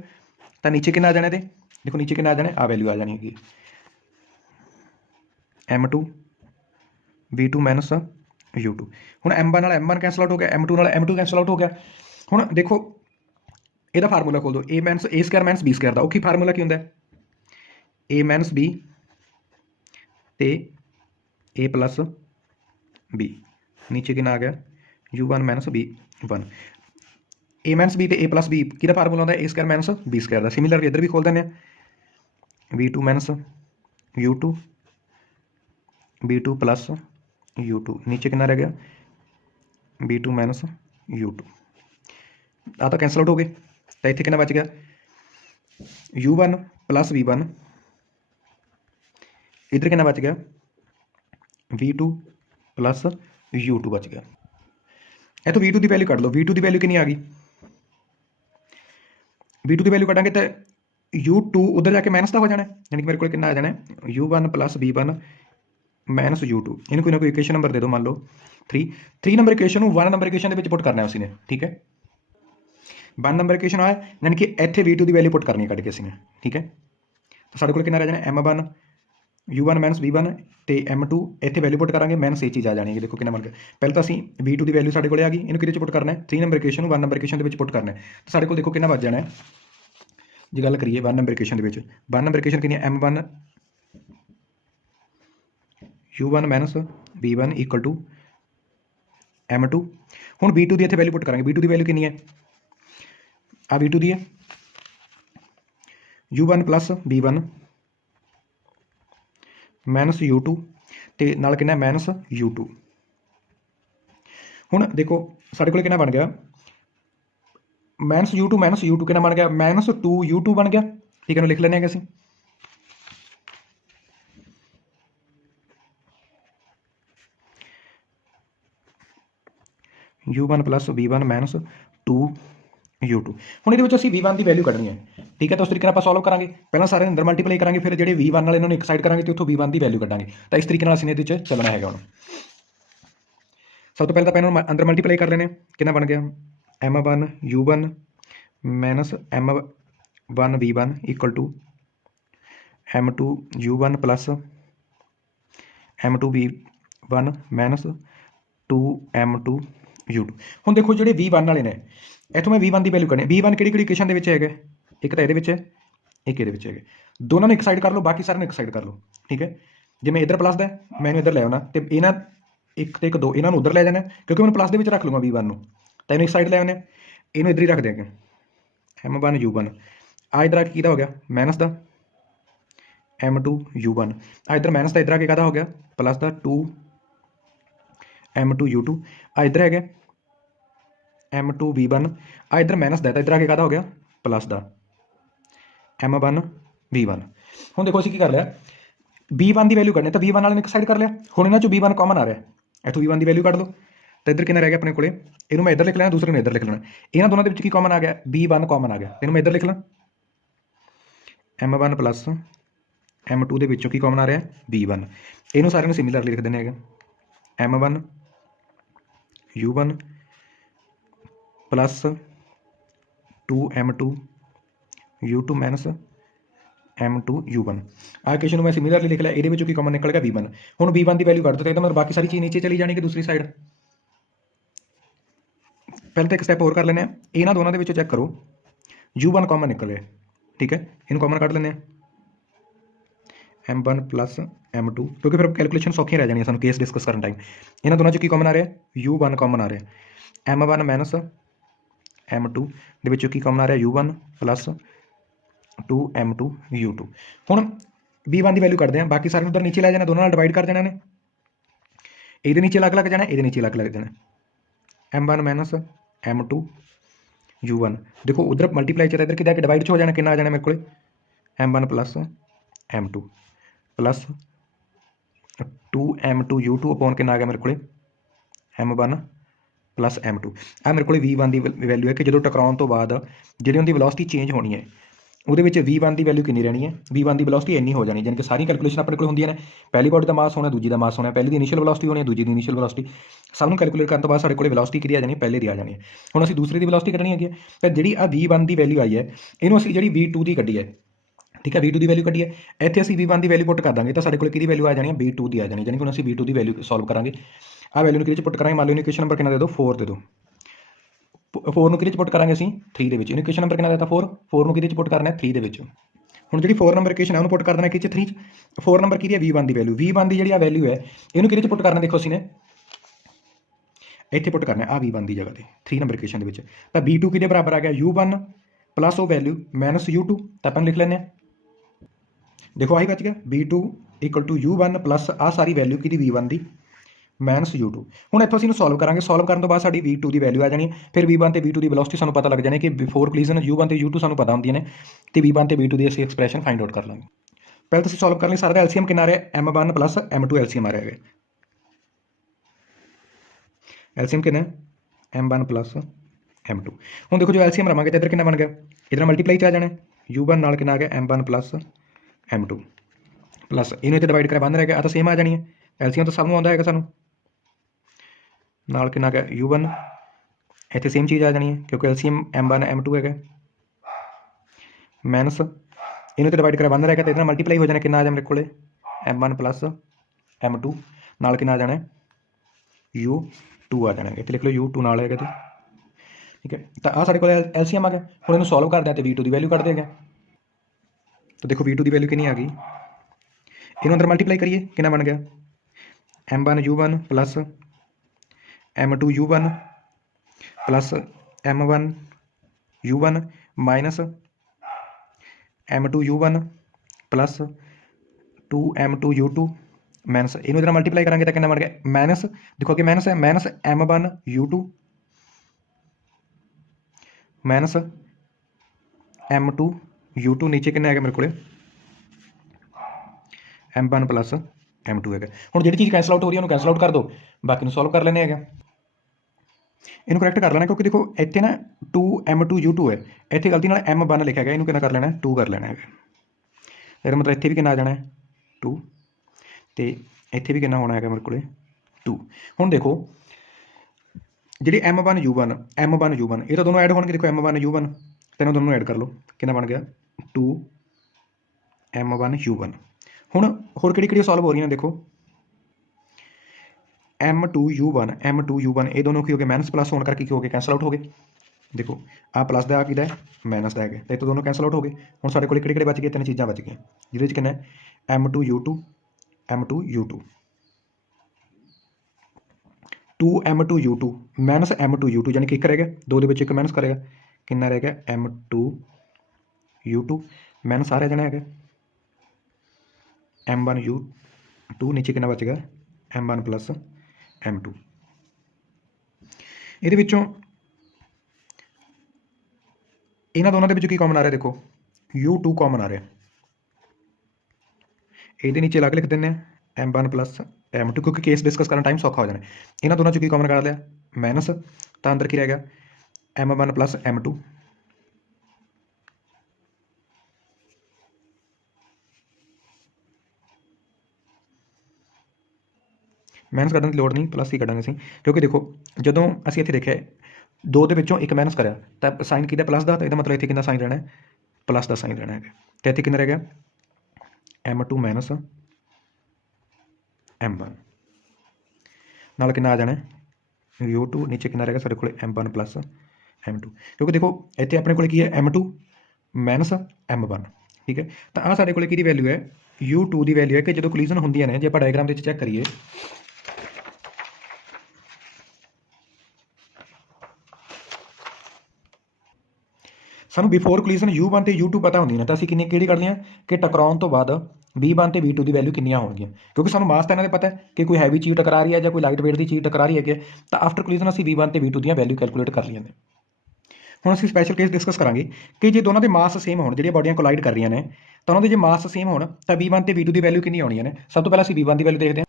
ਤਾਂ ਨੀਚੇ ਕਿੰਨਾ ਆ ਜਾਣਾ ਇਹਦੇ ਦੇਖੋ ਨੀਚੇ ਕਿੰਨਾ ਆ ਜਾਣਾ ਆ ਵੈਲਿਊ ਆ ਜਾਣੀ ਹੈਗੀ m2 v2 ਮਾਈਨਸ u2। ਹੁਣ m1 ਨਾਲ m1 ਕੈਂਸਲ ਆਊਟ ਹੋ ਗਿਆ, m2 ਨਾਲ m2 ਕੈਂਸਲ ਆਊਟ ਹੋ ਗਿਆ। ਹੁਣ ਦੇਖੋ ਇਹਦਾ ਫਾਰਮੂਲਾ ਖੋਲ ਦਿਓ a minus a square minus b square ਦਾ, ਉਹ ਕੀ ਫਾਰਮੂਲਾ ਕੀ ਹੁੰਦਾ a ਮਾਈਨਸ b ਤੇ a ਪਲੱਸ b, ਨੀਚੇ ਕਿੰਨਾ ਆ ਗਿਆ u1 minus b1। a minus b ਤੇ a ਪਲੱਸ b ਕਿਹਦਾ ਫਾਰਮੂਲਾ ਹੁੰਦਾ a square minus b square ਦਾ। ਸਿਮਿਲਰਲੀ ਇੱਧਰ ਵੀ ਖੋਲ ਦਿੰਦੇ ਹਾਂ v2 minus u2 b2 plus u2, ਨੀਚੇ ਕਿੰਨਾ ਰਹਿ ਗਿਆ b2 ਮਾਈਨਸ u2, ਆ ਤਾਂ ਕੈਂਸਲ ਆਊਟ ਹੋ ਗਏ ਤਾਂ ਇੱਥੇ ਕਿੰਨਾ ਬਚ ਗਿਆ u1 ਪਲੱਸ v1, ਇੱਧਰ ਕਿੰਨਾ ਬਚ ਗਿਆ v2 ਪਲੱਸ u2 ਬਚ ਗਿਆ। ਇੱਥੋਂ v2 ਦੀ ਵੈਲਿਊ ਕੱਢ ਲਓ, v2 ਦੀ ਵੈਲਿਊ ਕਿੰਨੀ ਆ ਗਈ v2 ਦੀ ਵੈਲਿਊ ਕੱਢਾਂਗੇ ਤਾਂ u2 ਉੱਧਰ ਜਾ ਕੇ ਮਾਈਨਸ ਦਾ ਹੋ ਜਾਣਾ, ਯਾਨੀ ਕਿ ਮੇਰੇ ਕੋਲ ਕਿੰਨਾ ਆ ਜਾਣਾ u1 plus v1 minus u2। ਇਹਨੂੰ ਕੋਈ ਨਾ ਕੋਈ ਇਕੁਏਸ਼ਨ ਨੰਬਰ ਦੇ ਦਿਓ, ਮੰਨ ਲਓ 3 ਨੰਬਰ ਇਕੁਏਸ਼ਨ ਨੂੰ 1 ਨੰਬਰ ਇਕੁਏਸ਼ਨ ਦੇ ਵਿੱਚ ਪੁੱਟ ਕਰਨਾ ਅਸੀਂ ਨੇ, ਠੀਕ ਹੈ 1 ਨੰਬਰ ਇਕੁਏਸ਼ਨ ਆਇਆ ਯਾਨੀ ਕਿ ਇੱਥੇ v2 ਦੀ ਵੈਲਿਊ ਪੁੱਟ ਕਰਨੀ ਹੈ ਕੱਢ ਕੇ ਅਸੀਂ ਨੇ, ਠੀਕ ਹੈ। ਤਾਂ ਸਾਡੇ ਕੋਲ ਕਿੰਨਾ ਰਹਿ ਜਾਣਾ m1 u1 ਮਾਈਨਸ v1 ਤੇ m2 ਇੱਥੇ ਵੈਲਿਊ ਪੁੱਟ ਕਰਾਂਗੇ ਮਾਈਨਸ ਇਹ ਚੀਜ਼ ਆ ਜਾਣੀ ਹੈ। ਦੇਖੋ ਕਿੰਨਾ ਬਣ ਗਿਆ, ਪਹਿਲਾਂ ਤਾਂ ਅਸੀਂ v2 ਦੀ ਵੈਲਿਊ ਸਾਡੇ ਕੋਲ ਆ ਗਈ, ਇਹਨੂੰ ਕਿਹਦੇ ਚ ਪੁੱਟ ਕਰਨਾ ਹੈ 3 ਨੰਬਰ ਇਕੁਏਸ਼ਨ ਨੂੰ 1 ਨੰਬਰ ਇਕੁਏਸ਼ਨ ਦੇ ਵਿੱਚ ਪੁੱਟ ਕਰਨਾ ਹੈ। ਤਾਂ ਸਾਡੇ ਕੋਲ ਦੇਖੋ ਕਿੰਨਾ ਬਚ ਜਾਣਾ ਜੇ ਗੱਲ ਕਰੀਏ 1 ਨੰਬਰ ਇਕੁਏਸ਼ਨ ਦੇ ਵਿੱਚ, 1 ਨੰਬਰ ਇਕੁਏਸ਼ਨ ਕਿੰਨੀ ਹੈ m1 u1 minus v1 equal to m2। ਹੁਣ v2 ਦੀ ਇੱਥੇ ਵੈਲਿਊ ਪੁੱਟ ਕਰਾਂਗੇ, v2 ਦੀ ਵੈਲਿਊ ਕਿੰਨੀ ਹੈ ਆ v2 ਦੀ ਹੈ u1 plus v1 minus u2 ਤੇ ਨਾਲ ਕਿੰਨਾ ਮਾਈਨਸ u2। ਹੁਣ ਦੇਖੋ ਸਾਡੇ ਕੋਲ ਕਿੰਨਾ ਬਣ ਗਿਆ ਮਾਈਨਸ u2 ਕਿੰਨਾ ਬਣ ਗਿਆ ਮਾਈਨਸ 2u2 ਬਣ ਗਿਆ, ਠੀਕ ਹੈ। ਲਿਖ ਲੈਂਦੇ ਹਾਂ ਅਸੀਂ u1 plus v1 minus 2u2। ਹੁਣ ਇਹਦੇ ਵਿੱਚ ਅਸੀਂ v1 ਦੀ ਵੈਲਿਊ ਕੱਢਣੀ ਹੈ, ਠੀਕ ਹੈ। ਤਾਂ ਉਸ ਤਰੀਕੇ ਨਾਲ ਆਪਾਂ ਸੋਲਵ ਕਰਾਂਗੇ, ਪਹਿਲਾਂ ਸਾਰੇ ਅੰਦਰ ਮਲਟੀਪਲਾਈ ਕਰਾਂਗੇ, ਫਿਰ ਜਿਹੜੇ v1 ਵਾਲੇ ਇਹਨਾਂ ਨੂੰ ਇੱਕ ਸਾਈਡ ਕਰਾਂਗੇ ਤੇ ਉੱਥੋਂ v1 ਦੀ ਵੈਲਿਊ ਕੱਢਾਂਗੇ। ਤਾਂ ਇਸ ਤਰੀਕੇ ਨਾਲ ਅਸੀਂ ਇਹਦੇ ਵਿੱਚ ਚੱਲਣਾ ਹੈਗਾ। ਹੁਣ ਸਭ ਤੋਂ ਪਹਿਲਾਂ ਤਾਂ ਆਪਾਂ ਇਹਨੂੰ ਅੰਦਰ ਮਲਟੀਪਲਾਈ ਕਰ ਲੈਣੇ, ਕਿੰਨਾ ਬਣ ਗਿਆ m1 u1 minus m1 v1 equal to m2 u1 plus m2 v1 minus 2m2 u2। ਹੁਣ ਦੇਖੋ ਜਿਹੜੇ v1 ਵਾਲੇ ਨੇ ਇੱਥੋਂ ਮੈਂ v1 ਦੀ ਵੈਲਿਊ ਕੱਢਣੀ, v1 ਕਿਹੜੀ ਇਕੁਏਸ਼ਨ ਦੇ ਵਿੱਚ ਹੈਗਾ, ਇੱਕ ਤਾਂ ਇਹਦੇ ਵਿੱਚ ਹੈ ਇੱਕ ਇਹਦੇ ਵਿੱਚ ਹੈਗਾ, ਦੋਨਾਂ ਨੂੰ ਇੱਕ ਸਾਈਡ ਕਰ ਲਓ, ਬਾਕੀ ਸਾਰਿਆਂ ਨੂੰ ਇੱਕ ਸਾਈਡ ਕਰ ਲਓ, ਠੀਕ ਹੈ। ਜਿਵੇਂ ਇੱਧਰ ਪਲੱਸ ਦਾ ਮੈਂ ਇਹਨੂੰ ਇੱਧਰ ਲੈ ਆਉਣਾ ਤੇ ਇਹਨਾਂ ਇੱਕ ਤੇ ਇੱਕ ਦੋ ਇਹਨਾਂ ਨੂੰ ਉੱਧਰ ਲੈ ਜਾਣਾ, ਕਿਉਂਕਿ ਮੈਨੂੰ ਪਲੱਸ ਦੇ ਵਿੱਚ ਰੱਖ ਲੂੰਗਾ v1 ਨੂੰ, ਤਾਂ ਇਹਨੂੰ ਇੱਕ ਸਾਈਡ ਲੈ ਆਉਂਦੇ, ਇਹਨੂੰ ਇੱਧਰ ਹੀ ਰੱਖ ਦਿਆਂਗੇ m1 u1, ਆ ਇੱਧਰ ਆ ਕੇ ਕਿਹਦਾ ਹੋ ਗਿਆ ਮਾਈਨਸ ਦਾ m2 u1, ਆ ਇੱਧਰ ਮਾਈਨਸ ਦਾ ਇੱਧਰ ਆ ਕੇ ਕਾਹਦਾ ਹੋ ਗਿਆ ਪਲੱਸ ਦਾ 2m2 u2, ਆ ਇੱਧਰ ਹੈਗਾ m2 v1, ਆ ਇੱਧਰ ਮਾਈਨਸ ਦਾ ਤਾਂ ਇੱਧਰ ਆ ਕੇ ਕਾਹਦਾ ਹੋ ਗਿਆ ਪਲੱਸ ਦਾ m1 v1। ਹੁਣ ਦੇਖੋ ਅਸੀਂ ਕੀ ਕਰ ਲਿਆ v1 ਦੀ ਵੈਲਿਊ ਕੱਢਣੀ, ਤਾਂ v1 ਵਾਲੇ ਨੇ ਇੱਕ ਸਾਈਡ ਕਰ ਲਿਆ। ਹੁਣ ਇਹਨਾਂ ਚੋਂ v1 ਕਾਮਨ ਆ ਰਿਹਾ, ਇੱਥੋਂ v1 ਦੀ ਵੈਲਿਊ ਕੱਢ ਲਓ, ਤਾਂ ਇੱਧਰ ਕਿੰਨਾ ਰਹਿ ਗਿਆ ਆਪਣੇ ਕੋਲੇ, ਇਹਨੂੰ ਮੈਂ ਇੱਧਰ ਲਿਖ ਲੈਣਾ, ਦੂਸਰੇ ਨੂੰ ਇੱਧਰ ਲਿਖ ਲੈਣਾ। ਇਹਨਾਂ ਦੋਨਾਂ ਦੇ ਵਿੱਚ ਕੀ ਕਾਮਨ ਆ ਗਿਆ v1 ਕਾਮਨ ਆ ਗਿਆ, ਇਹਨੂੰ ਮੈਂ ਇੱਧਰ ਲਿਖ ਲਾਂ M1 प्लस M2 ਦੇ ਵਿੱਚੋਂ ਕੀ ਕਾਮਨ ਆ ਰਿਹਾ B1। ਇਹਨੂੰ ਸਾਰਿਆਂ ਨੂੰ ਸਿਮਿਲਰਲੀ ਲਿਖ ਦਿੰਦੇ ਹੈਗੇ M1 U1 plus 2M2 U2 minus M2 U1। आ क्वेश्चन मैं सिमिलरली लिख लिया, ये की कॉमन निकल गया V1। हुण V1 की वैल्यू कट दो तो मतलब बाकी सारी चीज़ नीचे चली जानी कि दूसरी साइड। पहले तो एक स्टैप और कर लें, इन्होंने दोनों के चेक करो U1 कॉमन निकल गया, ठीक है, इन्हू कॉमन कट लें M1 प्लस M2, क्योंकि फिर कैलकुलेशन सौखी रह जानी है सानू केस डिस्कस करने टाइम। इन्होंने दोनों की कॉमन आ रहा U1 कॉमन आ रहा M1 माइनस M2 ਦੇ ਵਿੱਚੋਂ ਕੀ ਕਾਮਨ ਆ ਰਿਹਾ U1 प्लस 2M2 U2। ਹੁਣ B1 ਦੀ ਵੈਲਿਊ ਕੱਢਦੇ ਆ, ਬਾਕੀ ਸਾਰੇ ਨੂੰ ਉਧਰ ਨੀਚੇ ਲੈ ਜਾਣਾ, ਦੋਨਾਂ ਨਾਲ ਡਿਵਾਈਡ ਕਰ ਦੇਣਾ ਨੇ, ਇਹਦੇ ਨੀਚੇ ਅਲੱਗ ਲੱਗ ਜਾਣਾ, ਇਹਦੇ ਨੀਚੇ ਅਲੱਗ ਲੱਗ ਜਾਣਾ। M1 माइनस M2 U1 देखो उधर मल्टीप्लाई चल रहा, इधर कितना डिवाइड हो जाना, कितना आ जाना मेरे को M1 plus M2 plus 2M2 U2 upon कितना आ गया मेरे को M1 प्लस M2। आ मेरे को V1 की वैल्यू है कि जो टकराउन तो बाद जी उनकी वेलोसिटी चेंज होनी है, वो V1 की वैल्यू कितनी रहनी है, V1 की वेलोसिटी इन्नी हो जानी, यानी कि सारी कैलकुलेशन अपने को होंगे ने, पहली बॉडी का मास होना, दूजी का मास होना, पहली की इनिशियल वेलोसिटी होनी है, दूजी की इनिशियल वेलोसिटी, सबनों कैलकुलेट करने तो बाद साढ़े को वेलोसिटी की आ जानी, पहले की आ जानी है। हुण असीं दूसरे की वेलोसिटी कढ़नी है, तो जी आ V1 की वैल्यू आई है, इनू असीं जी V2 की कढ़ी है, ठीक है, V2 की वैल्यू कढ़ी है, इत्थे असीं V1 की वैल्यू पुट कर देंगे तो साढ़े को वैल्यू आ जानी है V2 की आ जानी, यानी कि हुण असीं V2 की वैल्यू सॉल्व करांगे। आ वैल्यू किहदे च पुट करांगे, मान लो इक्वेशन नंबर कितना दे दो 4 दे दो, 4 ਨੂੰ ਕਿਹਦੇ ਚ ਪੁੱਟ ਕਰਾਂਗੇ ਅਸੀਂ 3 ਦੇ ਵਿੱਚ। ਇਹਨੂੰ ਇਕੁਏਸ਼ਨ ਨੰਬਰ ਕਿੰਨਾ ਦਿੱਤਾ 4, 4 ਨੂੰ ਕਿਹਦੇ ਚ ਪੁੱਟ ਕਰਨਾ ਹੈ 3 ਦੇ ਵਿੱਚ। ਹੁਣ ਜਿਹੜੀ 4 ਨੰਬਰ ਇਕੁਏਸ਼ਨ ਹੈ ਉਹਨੂੰ ਪੁੱਟ ਕਰ ਦੇਣਾ ਕਿਹਦੇ ਚ 3 ਚ। 4 ਨੰਬਰ ਕਿਹਦੀ ਹੈ V1 ਦੀ ਵੈਲਿਊ, V1 ਦੀ ਜਿਹੜੀ ਆ ਵੈਲਿਊ ਹੈ ਇਹਨੂੰ ਕਿਹਦੇ ਚ ਪੁੱਟ ਕਰਨਾ, ਦੇਖੋ ਅਸੀਂ ਨੇ ਇੱਥੇ ਪੁੱਟ ਕਰਨਾ ਆ V1 ਦੀ ਜਗ੍ਹਾ ਤੇ 3 ਨੰਬਰ ਇਕੁਏਸ਼ਨ ਦੇ ਵਿੱਚ। ਤਾਂ V2 ਕਿਹਦੇ ਬਰਾਬਰ ਆ ਗਿਆ U1 ਪਲੱਸ ਉਹ ਵੈਲਿਊ ਮਾਈਨਸ U2, ਤਾਂ ਆਪਾਂ ਲਿਖ ਲੈਂਦੇ ਆ, ਦੇਖੋ ਆਹੀ ਬਚ ਗਿਆ V2 equal to U1 plus ਆ ਸਾਰੀ ਵੈਲਿਊ ਕਿਹਦੀ V1 ਦੀ माइनस U2। ਹੁਣ ਇੱਥੋਂ ਅਸੀਂ ਇਹਨੂੰ ਸੋਲਵ ਕਰਾਂਗੇ, ਸੋਲਵ ਕਰਨ ਤੋਂ ਬਾਅਦ ਸਾਡੀ V2 ਦੀ ਵੈਲਿਊ ਆ ਜਾਣੀ ਹੈ, ਫਿਰ V1 ਤੇ V2 ਦੀ ਵੈਲੋਸਿਟੀ ਸਾਨੂੰ ਪਤਾ ਲੱਗ ਜਾਣੀ ਕਿ ਬਿਫੋਰ ਕੋਲੀਜ਼ਨ U1 ਤੇ U2 ਸਾਨੂੰ ਪਤਾ ਹੁੰਦੀਆਂ ਨੇ, ਤੇ V1 ਤੇ V2 ਦੀ ਅਸੀਂ ਐਕਸਪ੍ਰੈਸ਼ਨ ਫਾਈਂਡ ਆਊਟ ਕਰ ਲਾਂਗੇ। ਪਹਿਲਾਂ ਤੁਸੀਂ ਸੋਲਵ ਕਰਨ ਲਈ ਸਾਰਾ ਦਾ ਐਲਸੀਐਮ ਕਿੰਨਾ ਆ ਰਿਹਾ M1 ਪਲੱਸ M2 ਐਲਸੀਐਮ ਆ ਰਿਹਾ ਹੈ, ਐਲਸੀਐਮ ਕਿੰਨਾ M1 ਪਲੱਸ M2। ਹੁਣ ਦੇਖੋ ਜੋ ਐਲਸੀਐਮ ਲਵਾਂਗੇ ਤਾਂ ਇੱਧਰ ਕਿੰਨਾ ਬਣ ਗਿਆ, ਇੱਧਰ ਮਲਟੀਪਲਾਈ ਚ ਆ ਜਾਣਾ U1 ਨਾਲ ਕਿੰਨਾ ਆ ਗਿਆ M1 ਪਲੱਸ M2 ਪਲੱਸ ਇਹਨੂੰ ਇੱਥੇ ਡਿਵਾਈਡ ਕਰਿਆ 1 ਰਹਿ ਗਿਆ, ਆ ਤਾਂ ਸੇਮ ਆ ਜਾਣੀ ਹੈ, ਐਲਸੀਐਮ ਤਾਂ ਸਭ ਨੂੰ ਆਉਂਦਾ ਹੈਗਾ ਸਾਨੂੰ, ਨਾਲ ਕਿੰਨਾ ਗਿਆ U1 ਇੱਥੇ ਸੇਮ ਚੀਜ਼ ਆ ਜਾਣੀ ਹੈ ਕਿਉਂਕਿ ਐਲਸੀਐਮ M1 M2 ਹੈਗਾ, ਮਾਈਨਸ ਇਹਨੂੰ ਤੇ ਡਿਵਾਈਡ ਕਰਿਆ 1 ਰਹਿ ਗਿਆ, ਤੇ ਇਹਦੇ ਨਾਲ ਮਲਟੀਪਲਾਈ ਹੋ ਜਾਣਾ, ਕਿੰਨਾ ਆ ਜਾਣਾ ਮੇਰੇ ਕੋਲੇ M1 ਪਲੱਸ M2 ਨਾਲ ਕਿੰਨਾ ਆ ਜਾਣਾ U2 ਆ ਜਾਣਾ, ਇੱਥੇ ਲਿਖ ਲਓ U2 ਨਾਲ ਹੈਗਾ ਤੇ, ਠੀਕ ਹੈ। ਤਾਂ ਆ ਸਾਡੇ ਕੋਲ ਐਲਸੀਐਮ ਆ ਗਿਆ। ਹੁਣ ਇਹਨੂੰ ਸੋਲਵ ਕਰਦੇ ਹਾਂ ਤੇ V2 ਦੀ ਵੈਲਿਊ ਕੱਢ ਦੇਗਾ, ਤਾਂ ਦੇਖੋ V2 ਦੀ ਵੈਲਿਊ ਕਿੰਨੀ ਆ ਗਈ, ਇਹਨੂੰ ਅੰਦਰ ਮਲਟੀਪਲਾਈ ਕਰੀਏ ਕਿੰਨਾ ਬਣ ਗਿਆ M1 U1 plus M2 U1 plus M1 U1 minus M2 U1 plus 2M2 U2 minus इनू इधर मल्टीप्लाई करेंगे तो कितना बन गया माइनस, देखो कि माइनस है, minus M1 U2 minus M2 U2 नीचे कितना है मेरे को M1 प्लस M2 है। हुण जिहड़ी चीज़ कैंसल आउट हो रही है उन्होंने कैंसल आउट कर दो, बाकी नूं सॉल्व कर लेने हैं, इनू करैक्ट कर लेना, क्योंकि देखो इतने ना 2M2 U2 है, इतने गलती नाल M1 लिखा गया, इनू कितना कर लेना 2 कर लेना है, फिर मतलब इतने भी कितना आ जाना है 2, तो इतने भी कितना होना है मेरे को 2। हुण देखो जी M1 U1 ये तो दोनों ऐड होंगे, देखो M1 U1 तीनों दोनों ऐड कर लो, कितना बन गया 2 M1 U1। हुण होर किहड़ी सॉल्व हो रही हैं, देखो M2 U1 ये दोनों की हो गए माइनस प्लस होने करके की हो गए कैंसल आउट हो गए, देखो आ प्लस का कि माइनस का है, तो दोनों कैंसल आउट हो गए। हुण साडे कोल किहड़े बच गए, तीन चीज़ां बच गई, जिहदे च कितना M2 U2 2M2 U2 minus M2 U2 यानी कि एक रह गया, दो दे विच एक माइनस करेगा, कितना रह गया M2 U2 माइनस आ रह जाना है M1 U2 नीचे कितना बच गया M1 प्लस M2। ਇਹਦੇ ਵਿੱਚੋਂ ਇਹਨਾਂ ਦੋਨਾਂ ਦੇ ਵਿੱਚੋਂ ਕੀ ਕਾਮਨ ਆ ਰਿਹਾ, ਦੇਖੋ U2 ਕਾਮਨ ਆ ਰਿਹਾ, ਇਹਦੇ ਨੀਚੇ ਅਲੱਗ ਲਿਖ ਦਿੰਦੇ ਆ M1 प्लस M2, क्योंकि केस डिस्कस करना टाइम सौखा हो जाना। ਇਹਨਾਂ ਦੋਨਾਂ ਚੋਂ ਕੀ ਕਾਮਨ ਕੱਢ ਲਿਆ माइनस, ਤਾਂ ਅੰਦਰ ਕੀ ਰਹਿ ਗਿਆ M1 प्लस M2 ਮਾਈਨਸ ਕੱਢਣ ਦੀ ਲੋੜ ਨਹੀਂ, ਪਲੱਸ ਹੀ ਕੱਢਾਂਗੇ ਅਸੀਂ, ਕਿਉਂਕਿ ਦੇਖੋ ਜਦੋਂ ਅਸੀਂ ਇੱਥੇ ਦੇਖਿਆ 2 ਦੇ ਵਿੱਚੋਂ 1 ਮਾਈਨਸ ਕਰਿਆ ਤਾਂ ਸਾਈਨ ਕਿਹਦਾ ਪਲੱਸ ਦਾ, ਤਾਂ ਇਹਦਾ ਮਤਲਬ ਇੱਥੇ ਕਿੰਨਾ ਸਾਈਨ ਰਹਿਣਾ ਹੈ, ਪਲੱਸ ਦਾ ਸਾਈਨ ਰਹਿਣਾ ਹੈਗਾ। ਅਤੇ ਇੱਥੇ ਕਿੰਨਾ ਰਹਿ ਗਿਆ m2 ਮਾਈਨਸ m1 ਨਾਲ ਕਿੰਨਾ ਆ ਜਾਣਾ u2, ਨੀਚੇ ਕਿੰਨਾ ਰਹੇਗਾ ਸਾਡੇ ਕੋਲ m1 ਪਲੱਸ m2, ਕਿਉਂਕਿ ਦੇਖੋ ਇੱਥੇ ਆਪਣੇ ਕੋਲ ਕੀ ਹੈ m2 ਮਾਈਨਸ m1, ਠੀਕ ਹੈ। ਤਾਂ ਆਹ ਸਾਡੇ ਕੋਲ ਕਿਹਦੀ ਵੈਲਿਊ ਹੈ, u2 ਦੀ ਵੈਲਿਊ ਹੈ ਕਿ ਜਦੋਂ ਕੋਲੀਜ਼ਨ ਹੁੰਦੀਆਂ ਨੇ, ਜੇ ਆਪਾਂ ਡਾਇਗਰਾਮ ਦੇ ਵਿੱਚ ਚੈੱਕ ਕਰੀਏ ਸਾਨੂੰ ਬਿਫੋਰ ਕੋਲੀਜ਼ਨ u1 ਤੇ u2 ਪਤਾ ਹੁੰਦੀਆਂ ਨੇ, ਤਾਂ ਅਸੀਂ ਕਿਹੜੀ ਕੱਢਦੇ ਹਾਂ ਕਿ ਟਕਰਾਉਣ ਤੋਂ ਬਾਅਦ v1 ਤੇ v2 ਦੀ ਵੈਲਿਊ ਕਿੰਨੀਆਂ ਹੋਣਗੀਆਂ, ਕਿਉਂਕਿ ਸਾਨੂੰ ਮਾਸ ਤਾਂ ਇਹਨਾਂ ਦੇ ਪਤਾ ਹੈ ਕਿ ਕੋਈ ਹੈਵੀ ਚੀਜ਼ ਟਕਰਾ ਰਹੀ ਹੈ ਜਾਂ ਕੋਈ ਲਾਈਟ ਵੇਟ ਦੀ ਚੀਜ਼ ਟਕਰਾ ਰਹੀ ਹੈਗੀ, ਤਾਂ ਆਫਟਰ ਕੋਲੀਜ਼ਨ ਅਸੀਂ v1 ਤੇ v2 ਦੀਆਂ ਵੈਲਿਊ ਕੈਲਕੂਲੇਟ ਕਰ ਲਈਆਂ ਨੇ। ਹੁਣ ਅਸੀਂ ਸਪੈਸ਼ਲ ਕੇਸ ਡਿਸਕਸ ਕਰਾਂਗੇ ਕਿ ਜੇ ਦੋਨਾਂ ਦੇ ਮਾਸ ਸੇਮ ਹੋਣ, ਜਿਹੜੀਆਂ ਬਾਡੀਆਂ ਕੋਲਾਈਡ ਕਰ ਰਹੀਆਂ ਨੇ, ਤਾਂ ਉਹਨਾਂ ਦੇ ਜੇ ਮਾਸ ਸੇਮ ਹੋਣ ਤਾਂ v1 ਤੇ v2 ਦੀ ਵੈਲਿਊ ਕਿੰਨੀ ਆਉਣੀਆਂ ਨੇ। ਸਭ ਤੋਂ ਪਹਿਲਾਂ ਅਸੀਂ v1 ਦੀ ਵੈਲਿਊ ਦੇਖਦੇ ਹਾਂ।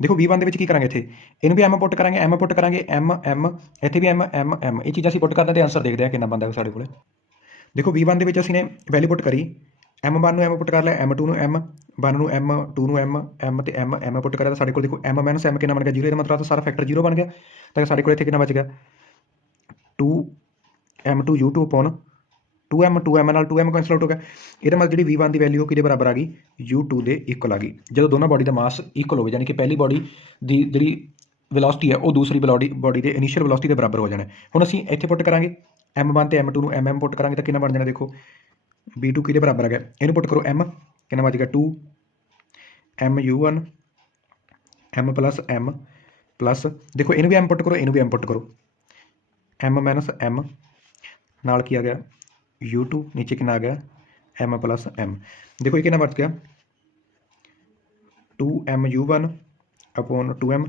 ਦੇਖੋ v1 ਦੇ ਵਿੱਚ ਕੀ ਕਰਾਂਗੇ, ਇੱਥੇ ਇਹਨੂੰ ਵੀ m ਪੁੱਟ ਕਰਾਂਗੇ, m ਪੁੱਟ ਕਰਾਂਗੇ, m ਇੱਥੇ ਵੀ m ਇਹ ਚੀਜ਼ਾਂ ਅਸੀਂ ਪੁੱਟ ਕਰਦੇ ਹਾਂ, ਤੇ ਆਂਸਰ ਦੇਖਦੇ ਹਾਂ ਕਿੰਨਾ ਬਣਦਾ ਸਾਡੇ ਕੋਲ। ਦੇਖੋ v1 ਦੇ ਵਿੱਚ ਅਸੀਂ ਨੇ ਵੈਲਿਊ ਪੁੱਟ ਕਰੀ, m1 ਨੂੰ m ਪੁੱਟ ਕਰ ਲਿਆ, m2 ਨੂੰ m1 ਨੂੰ m2 ਨੂੰ m ਤੇ m ਪੁੱਟ ਕਰਿਆ, ਤਾਂ ਸਾਡੇ ਕੋਲ ਦੇਖੋ m ਮਾਈਨਸ m ਕਿੰਨਾ ਬਣ ਗਿਆ 0, ਇਹਦਾ ਮਤਲਬ ਤਾਂ ਸਾਰਾ ਫੈਕਟਰ 0 ਬਣ ਗਿਆ। ਤਾਂ ਸਾਡੇ ਕੋਲ ਇੱਥੇ ਕਿੰਨਾ ਬਚ ਗਿਆ 2m2 u2 ਅਪੋਨ 2m ਨਾਲ 2m ਕੈਂਸਲ ਆਊਟ ਹੋ ਗਿਆ। ਇਹਦਾ ਮਤਲਬ ਜਿਹੜੀ v1 ਦੀ ਵੈਲਿਊ ਕਿਹਦੇ ਬਰਾਬਰ ਆ ਗਈ, u2 ਦੇ ਇਕੁਅਲ ਆ ਗਈ, ਜਦੋਂ ਦੋਨਾਂ ਬਾਡੀ ਦਾ ਮਾਸ ਇਕੁਅਲ ਹੋਵੇ, ਯਾਨੀ ਕਿ ਪਹਿਲੀ ਬਾਡੀ ਦੀ ਜਿਹੜੀ ਵੈਲੋਸਿਟੀ ਹੈ ਉਹ ਦੂਸਰੀ ਬਾਡੀ ਦੇ ਇਨੀਸ਼ੀਅਲ ਵੈਲੋਸਿਟੀ ਦੇ ਬਰਾਬਰ ਹੋ ਜਾਣਾ। ਹੁਣ ਅਸੀਂ ਇੱਥੇ ਪੁੱਟ ਕਰਾਂਗੇ m1 ਤੇ m2 ਨੂੰ m ਪੁੱਟ ਕਰਾਂਗੇ ਤਾਂ ਕਿੰਨਾ ਬਣ ਜਾਣਾ, ਦੇਖੋ v2 ਕਿਹਦੇ ਬਰਾਬਰ ਆ ਗਿਆ, ਇਹਨੂੰ ਪੁੱਟ ਕਰੋ m ਕਿੰਨਾ ਬਚ ਗਿਆ 2 m u1 m plus m plus, ਦੇਖੋ ਇਹਨੂੰ ਵੀ m ਪੁੱਟ ਕਰੋ, ਇਹਨੂੰ ਵੀ m ਪੁੱਟ ਕਰੋ, m ਮਾਈਨਸ m ਨਾਲ ਕੀ ਆ ਗਿਆ u2, ਨੀਚੇ ਕਿੰਨਾ ਆ ਗਿਆ m ਪਲੱਸ m। ਦੇਖੋ ਇਹ ਕਿੰਨਾ ਬਚ ਗਿਆ 2m u1 upon 2m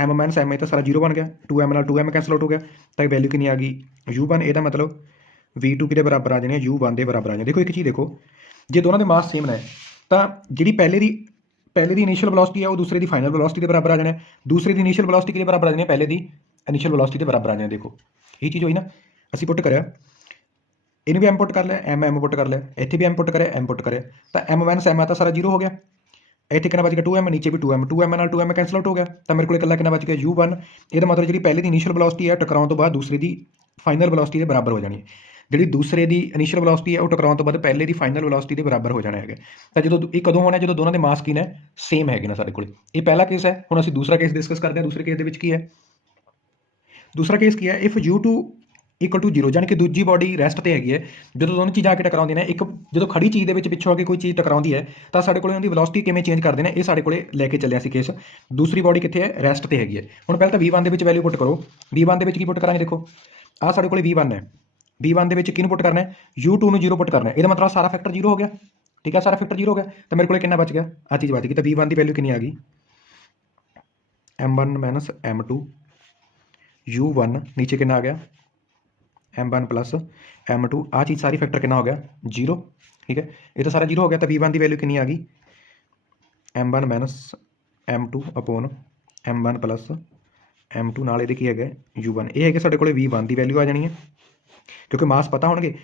m minus m, ਇਹ ਤਾਂ ਸਾਰਾ 0 ਬਣ ਗਿਆ, 2m ਨਾਲ 2m ਕੈਂਸਲ ਆਊਟ ਹੋ ਗਿਆ, ਤਾਂ ਵੈਲਿਊ ਕਿੰਨੀ ਆ ਗਈ u1, ਇਹਦਾ ਮਤਲਬ v2 ਕਿਹਦੇ ਬਰਾਬਰ ਆ ਜਾਣੇ, u1 ਦੇ ਬਰਾਬਰ ਆ ਜਾਣੇ। ਦੇਖੋ ਇੱਕ ਚੀਜ਼ ਦੇਖੋ, ਜੇ ਦੋਨਾਂ ਦੇ ਮਾਸ ਸੇਮ ਨੇ ਤਾਂ ਜਿਹੜੀ ਪਹਿਲੇ ਦੀ ਇਨੀਸ਼ੀਅਲ ਵੈਲੋਸਿਟੀ ਹੈ ਉਹ ਦੂਸਰੇ ਦੀ ਫਾਈਨਲ ਵੈਲੋਸਿਟੀ ਦੇ ਬਰਾਬਰ ਆ ਜਾਣਾ, ਦੂਸਰੇ ਦੀ ਇਨੀਸ਼ੀਅਲ ਵੈਲੋਸਿਟੀ ਕਿਹਦੇ ਬਰਾਬਰ ਆ ਜਾਣੀ, ਪਹਿਲੇ ਦੀ ਇਨੀਸ਼ੀਅਲ ਵੈਲੋਸਿਟੀ ਦੇ ਬਰਾਬਰ ਆ ਜਾਣਾ। ਦੇਖੋ ਇਹ ਚੀਜ਼ ਹੋਈ ਨਾ, ਅਸੀਂ ਪੁੱਟ ਕਰਿਆ, ਇਹਨੂੰ ਵੀ m ਪੁੱਟ ਕਰ ਲਿਆ, m ਪੁੱਟ ਕਰ ਲਿਆ, ਇੱਥੇ ਵੀ m ਪੁੱਟ ਕਰਿਆ, m ਪੁੱਟ ਕਰਿਆ, ਤਾਂ m ਮਾਈਨਸ m ਆ ਤਾਂ ਸਾਰਾ 0 ਹੋ ਗਿਆ। ਇੱਥੇ ਕਿੰਨਾ ਬਚ ਗਿਆ 2m, ਨੀਚੇ ਵੀ 2m ਨਾਲ 2m ਕੈਂਸਲ ਆਊਟ ਹੋ ਗਿਆ, ਤਾਂ ਮੇਰੇ ਕੋਲ ਇਕੱਲਾ ਕਿੰਨਾ ਬਚ ਗਿਆ u1। ਇਹਦਾ ਮਤਲਬ ਜਿਹੜੀ ਪਹਿਲੇ ਦੀ ਇਨੀਸ਼ੀਅਲ ਵੈਲੋਸਿਟੀ ਹੈ ਟਕਰਾਉਣ ਤੋਂ ਬਾਅਦ ਦੂਸਰੇ ਦੀ ਫਾਈਨਲ ਵੈਲੋਸਿਟੀ ਦੇ ਬਰਾਬਰ ਹੋ ਜਾਣੀ ਹੈ, ਜਿਹੜੀ ਦੂਸਰੇ ਦੀ ਇਨੀਸ਼ੀਅਲ ਵੈਲੋਸਿਟੀ ਹੈ ਉਹ ਟਕਰਾਉਣ ਤੋਂ ਬਾਅਦ ਪਹਿਲੇ ਦੀ ਫਾਈਨਲ ਵੈਲੋਸਿਟੀ ਦੇ ਬਰਾਬਰ ਹੋ ਜਾਣਾ ਹੈਗਾ। ਤਾਂ ਜਦੋਂ ਇਹ ਕਦੋਂ ਹੋਣਾ, ਜਦੋਂ ਦੋਨਾਂ ਦੇ ਮਾਸ ਕੀ ਨੇ ਸੇਮ ਹੈਗੇ ਨੇ ਸਾਡੇ ਕੋਲ। ਇਹ ਪਹਿਲਾ ਕੇਸ ਹੈ। ਹੁਣ ਅਸੀਂ ਦੂਸਰਾ ਕੇਸ ਡਿਸਕਸ ਕਰਦੇ ਹਾਂ। ਦੂਸਰੇ ਕੇਸ ਦੇ ਵਿੱਚ ਕੀ ਹੈ, ਦੂਸਰਾ ਕੇਸ ਕੀ ਹੈ, ਇਫ u2 ਇਕੁਅਲ ਟੂ 0, ਯਾਨੀ ਕਿ ਦੂਜੀ ਬਾਡੀ ਰੈਸਟ ਤੇ ਹੈਗੀ ਹੈ, ਜਦੋਂ ਦੋਨੋਂ ਚੀਜ਼ਾਂ ਆ ਕੇ ਟਕਰਾਉਂਦੀਆਂ ਨੇ, ਇੱਕ ਜਦੋਂ ਖੜੀ ਚੀਜ਼ ਦੇ ਵਿੱਚ ਪਿੱਛੋਂ ਆ ਕੇ ਕੋਈ ਚੀਜ਼ ਟਕਰਾਉਂਦੀ ਹੈ ਤਾਂ ਸਾਡੇ ਕੋਲੇ ਉਹਦੀ ਵੈਲੋਸਿਟੀ ਕਿਵੇਂ ਚੇਂਜ ਕਰਦੇ ਨੇ, ਇਹ ਸਾਡੇ ਕੋਲੇ ਲੈ ਕੇ ਚੱਲਿਆ ਸੀ ਕੇਸ। ਦੂਸਰੀ ਬਾਡੀ ਕਿੱਥੇ ਹੈ, ਰੈਸਟ ਤੇ ਹੈਗੀ ਹੈ। ਹੁਣ ਪਹਿਲਾਂ ਤਾਂ v1 ਦੇ ਵਿੱਚ ਵੈਲਿਊ ਪੁੱਟ ਕਰੋ, v1 ਦੇ ਵਿੱਚ ਕੀ ਪੁੱਟ ਕਰਾਂਗੇ, ਦੇਖੋ ਆਹ ਸਾਡੇ ਕੋਲੇ v1 ਹੈ, v1 ਦੇ ਵਿੱਚ ਕਿਹਨੂੰ ਪੁੱਟ ਕਰਨਾ ਹੈ, u2 ਨੂੰ 0 ਪੁੱਟ ਕਰਨਾ ਹੈ, ਇਹਦਾ ਮਤਲਬ ਸਾਰਾ ਫੈਕਟਰ 0 ਹੋ ਗਿਆ, ਠੀਕ ਹੈ, ਸਾਰਾ ਫੈਕਟਰ 0 ਹੋ ਗਿਆ। ਤਾਂ ਮੇਰੇ ਕੋਲੇ ਕਿੰਨਾ ਬਚ ਗਿਆ, ਆਹ ਚੀਜ਼ ਬਚ ਗਈ, ਤਾਂ v1 ਦੀ ਵੈਲਿਊ ਕਿੰਨੀ ਆ ਗਈ m1 ਮਾਈਨਸ m2 u1, ਨੀਚੇ ਕਿੰਨਾ ਆ ਗਿਆ m1 ਪਲੱਸ m2, ਆਹ ਚੀਜ਼ ਸਾਰੀ ਫੈਕਟਰ ਕਿੰਨਾ ਹੋ ਗਿਆ 0, ਠੀਕ ਹੈ, ਇਹ ਤਾਂ ਸਾਰਾ 0 ਹੋ ਗਿਆ। ਤਾਂ v1 ਦੀ ਵੈਲਿਊ ਕਿੰਨੀ ਆ ਗਈ m1 minus m2 upon m1 plus m2 ਨਾਲ ਇਹਦੇ ਕੀ ਹੈਗਾ u1, ਇਹ ਹੈਗਾ ਸਾਡੇ ਕੋਲੇ v1 ਦੀ ਵੈਲਿਊ ਆ ਜਾਣੀ ਹੈ, ਕਿਉਂਕਿ ਮਾਸ ਪਤਾ ਹੋਣਗੇ,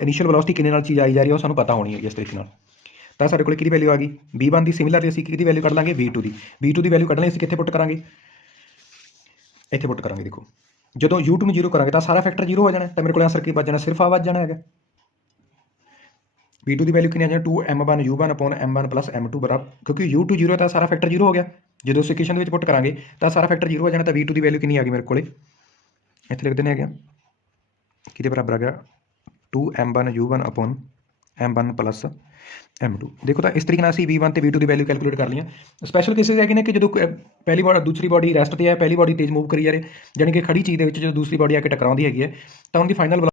ਇਨੀਸ਼ੀਅਲ ਵੈਲੋਸਿਟੀ ਕਿੰਨੇ ਨਾਲ ਚੀਜ਼ ਆਈ ਜਾ ਰਹੀ ਹੈ ਉਹ ਸਾਨੂੰ ਪਤਾ ਹੋਣੀ ਹੈ ਇਸ ਤਰੀਕੇ ਨਾਲ। ਤਾਂ ਸਾਡੇ ਕੋਲੇ ਕਿਹਦੀ ਵੈਲਿਊ ਆ ਗਈ v1 ਦੀ, ਸਿਮਿਲਰਲੀ ਅਸੀਂ ਕਿਹਦੀ ਵੈਲਿਊ ਕੱਢ ਲਾਂਗੇ v2 ਦੀ ਵੈਲਿਊ ਕੱਢ ਲਈ ਅਸੀਂ ਕਿੱਥੇ ਪੁੱਟ ਕਰਾਂਗੇ, ਇੱਥੇ ਪੁੱਟ ਕਰਾਂਗੇ। ਦੇਖੋ ਜਦੋਂ u2 ਨੂੰ 0 ਕਰਾਂਗੇ ਤਾਂ ਸਾਰਾ ਫੈਕਟਰ 0 ਹੋ ਜਾਣਾ, ਤਾਂ ਮੇਰੇ ਕੋਲ ਆਂਸਰ ਕੀ ਬਚ ਜਾਣਾ, ਸਿਰਫ ਆ ਬਚ ਜਾਣਾ ਹੈਗਾ। v2 ਦੀ ਵੈਲਿਊ ਕਿੰਨੀ ਆ ਜਾਣੀ 2m1 u1 upon m1 plus m2 ਬਰਾਬਰ, ਕਿਉਂਕਿ u2 0 ਤਾਂ ਸਾਰਾ ਫੈਕਟਰ 0 ਹੋ ਗਿਆ, ਜਦੋਂ ਅਸੀਂ ਇਕੁਏਸ਼ਨ ਦੇ ਵਿੱਚ ਪੁੱਟ ਕਰਾਂਗੇ ਤਾਂ ਸਾਰਾ ਫੈਕਟਰ 0 ਹੋ ਜਾਣਾ। ਤਾਂ v2 ਦੀ ਵੈਲਿਊ ਕਿੰਨੀ ਆ ਗਈ ਮੇਰੇ ਕੋਲੇ, ਇੱਥੇ ਲਿਖ ਦਿੰਦੇ ਹੈਗੇ ਕਿਹਦੇ ਬਰਾਬਰ ਆ ਗਿਆ 2m1 u1 upon m1 plus m2। ਦੇਖੋ ਤਾਂ ਇਸ ਤਰੀਕੇ ਨਾਲ ਅਸੀਂ v1 ਤੇ v2 ਦੀ ਵੈਲਿਊ ਕੈਲਕੂਲੇਟ ਕਰ ਲਈਆਂ। ਸਪੈਸ਼ਲ ਕੇਸਿਸ ਹੈਗੇ ਨੇ ਕਿ ਜਦੋਂ ਪਹਿਲੀ ਬਾਡੀ ਦੂਸਰੀ ਬਾਡੀ ਰੈਸਟ ਤੇ ਹੈ, ਪਹਿਲੀ ਬਾਡੀ ਤੇਜ਼ ਮੂਵ ਕਰੀ ਜਾ ਰਹੇ, ਯਾਨੀ ਕਿ ਖੜੀ ਚੀਜ਼ ਦੇ ਵਿੱਚ ਜਦੋਂ ਦੂਸਰੀ ਬਾਡੀ ਆ ਕੇ ਟਕਰਾਉਂਦੀ ਹੈਗੀ ਹੈ ਤਾਂ ਉਹਦੀ ਫਾਈਨਲ